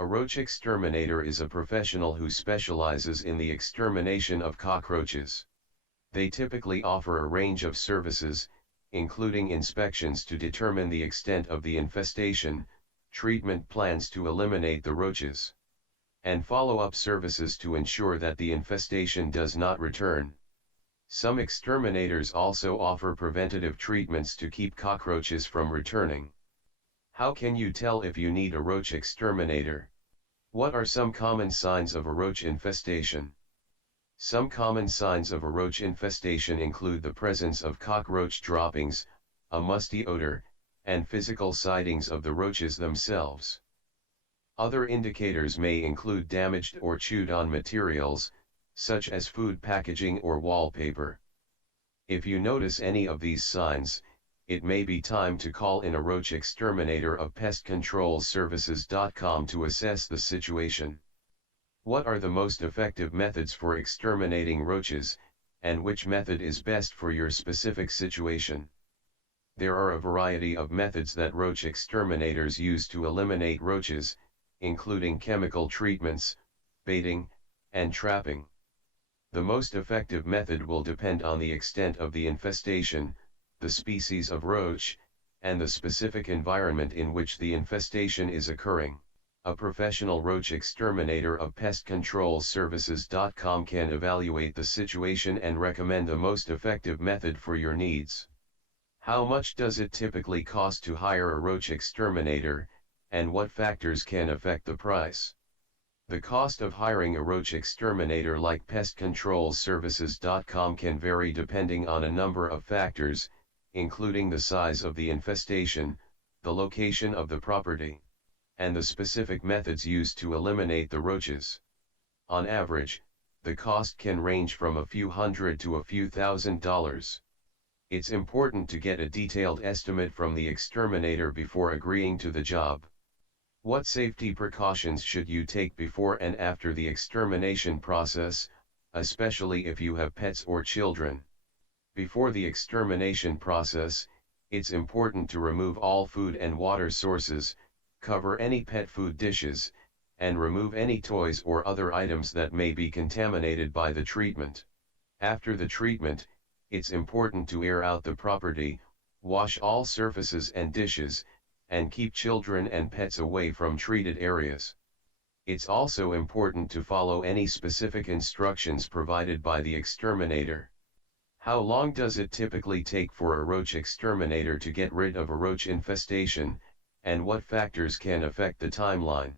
A roach exterminator is a professional who specializes in the extermination of cockroaches. They typically offer a range of services, including inspections to determine the extent of the infestation, treatment plans to eliminate the roaches, and follow-up services to ensure that the infestation does not return. Some exterminators also offer preventative treatments to keep cockroaches from returning. How can you tell if you need a roach exterminator? What are some common signs of a roach infestation? Some common signs of a roach infestation include the presence of cockroach droppings, a musty odor, and physical sightings of the roaches themselves. Other indicators may include damaged or chewed-on materials, such as food packaging or wallpaper. If you notice any of these signs, it may be time to call in a roach exterminator of pestcontrolservices.com to assess the situation. What are the most effective methods for exterminating roaches, and which method is best for your specific situation? There are a variety of methods that roach exterminators use to eliminate roaches, including chemical treatments, baiting, and trapping. The most effective method will depend on the extent of the infestation, the species of roach, and the specific environment in which the infestation is occurring. A professional roach exterminator of pestcontrolservices.com can evaluate the situation and recommend the most effective method for your needs. How much does it typically cost to hire a roach exterminator, and what factors can affect the price? The cost of hiring a roach exterminator like pestcontrolservices.com can vary depending on a number of factors, including the size of the infestation, the location of the property, and the specific methods used to eliminate the roaches. On average, the cost can range from a few hundred to a few $1,000s. It's important to get a detailed estimate from the exterminator before agreeing to the job. What safety precautions should you take before and after the extermination process, especially if you have pets or children? Before the extermination process, it's important to remove all food and water sources, cover any pet food dishes, and remove any toys or other items that may be contaminated by the treatment. After the treatment, it's important to air out the property, wash all surfaces and dishes, and keep children and pets away from treated areas. It's also important to follow any specific instructions provided by the exterminator. How long does it typically take for a roach exterminator to get rid of a roach infestation, and what factors can affect the timeline?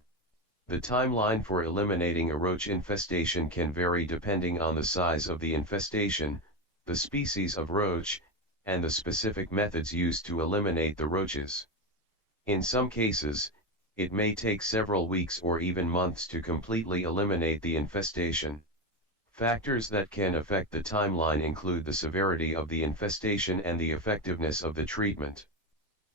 The timeline for eliminating a roach infestation can vary depending on the size of the infestation, the species of roach, and the specific methods used to eliminate the roaches. In some cases, it may take several weeks or even months to completely eliminate the infestation. Factors that can affect the timeline include the severity of the infestation and the effectiveness of the treatment.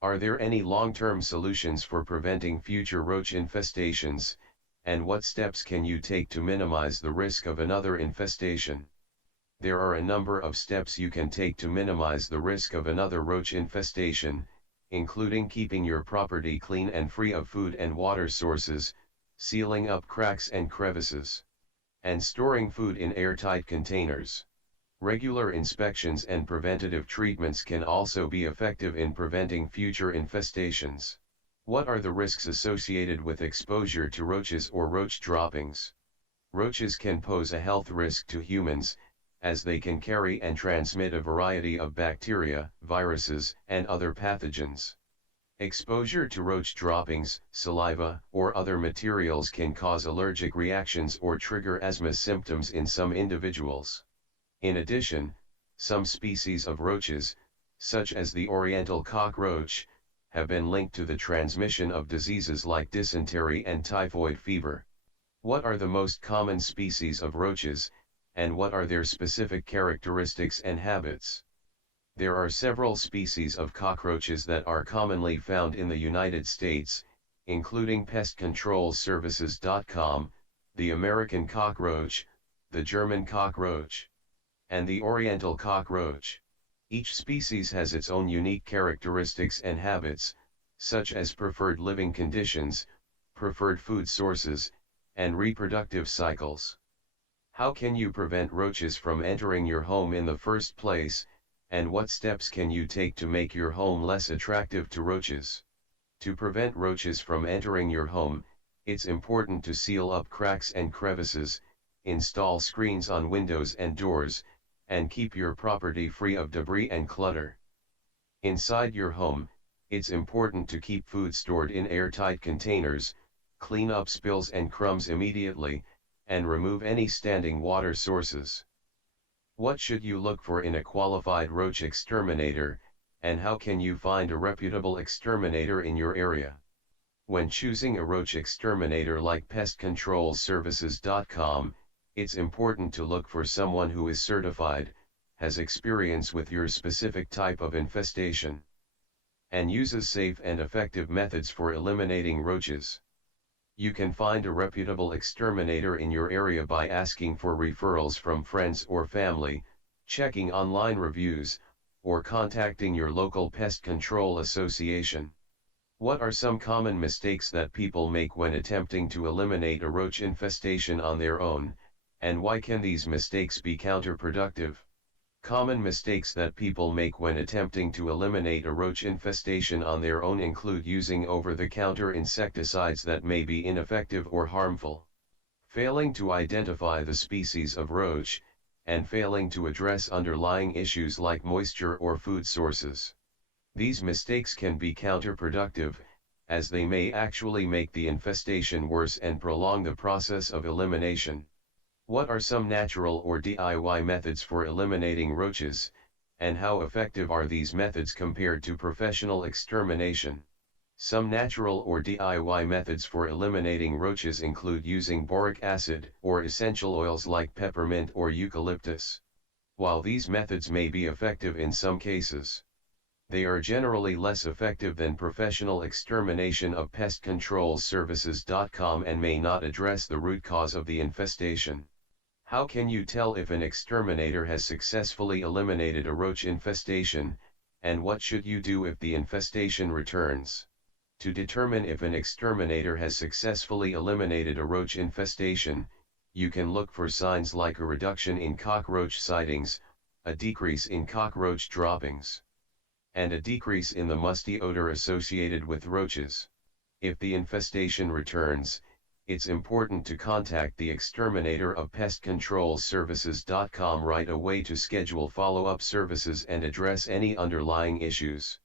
Are there any long-term solutions for preventing future roach infestations, and what steps can you take to minimize the risk of another infestation? There are a number of steps you can take to minimize the risk of another roach infestation, including keeping your property clean and free of food and water sources, sealing up cracks and crevices, and storing food in airtight containers. Regular inspections and preventative treatments can also be effective in preventing future infestations. What are the risks associated with exposure to roaches or roach droppings? Roaches can pose a health risk to humans, as they can carry and transmit a variety of bacteria, viruses, and other pathogens. Exposure to roach droppings, saliva, or other materials can cause allergic reactions or trigger asthma symptoms in some individuals. In addition, some species of roaches, such as the oriental cockroach, have been linked to the transmission of diseases like dysentery and typhoid fever. What are the most common species of roaches, and what are their specific characteristics and habits? There are several species of cockroaches that are commonly found in the United States, including pestcontrolservices.com, the American cockroach, the German cockroach, and the oriental cockroach. Each species has its own unique characteristics and habits, such as preferred living conditions, preferred food sources, and reproductive cycles. How can you prevent roaches from entering your home in the first place, and what steps can you take to make your home less attractive to roaches? To prevent roaches from entering your home, it's important to seal up cracks and crevices, install screens on windows and doors, and keep your property free of debris and clutter. Inside your home, it's important to keep food stored in airtight containers, clean up spills and crumbs immediately, and remove any standing water sources. What should you look for in a qualified roach exterminator, and how can you find a reputable exterminator in your area? When choosing a roach exterminator like pestcontrolservices.com, it's important to look for someone who is certified, has experience with your specific type of infestation, and uses safe and effective methods for eliminating roaches. You can find a reputable exterminator in your area by asking for referrals from friends or family, checking online reviews, or contacting your local pest control association. What are some common mistakes that people make when attempting to eliminate a roach infestation on their own, and why can these mistakes be counterproductive? Common mistakes that people make when attempting to eliminate a roach infestation on their own include using over-the-counter insecticides that may be ineffective or harmful, failing to identify the species of roach, and failing to address underlying issues like moisture or food sources. These mistakes can be counterproductive, as they may actually make the infestation worse and prolong the process of elimination. What are some natural or DIY methods for eliminating roaches, and how effective are these methods compared to professional extermination? Some natural or DIY methods for eliminating roaches include using boric acid or essential oils like peppermint or eucalyptus. While these methods may be effective in some cases, they are generally less effective than professional extermination of pestcontrolservices.com and may not address the root cause of the infestation. How can you tell if an exterminator has successfully eliminated a roach infestation, and what should you do if the infestation returns? To determine if an exterminator has successfully eliminated a roach infestation, you can look for signs like a reduction in cockroach sightings, a decrease in cockroach droppings, and a decrease in the musty odor associated with roaches. If the infestation returns, it's important to contact the exterminator of pestcontrolservices.com right away to schedule follow-up services and address any underlying issues.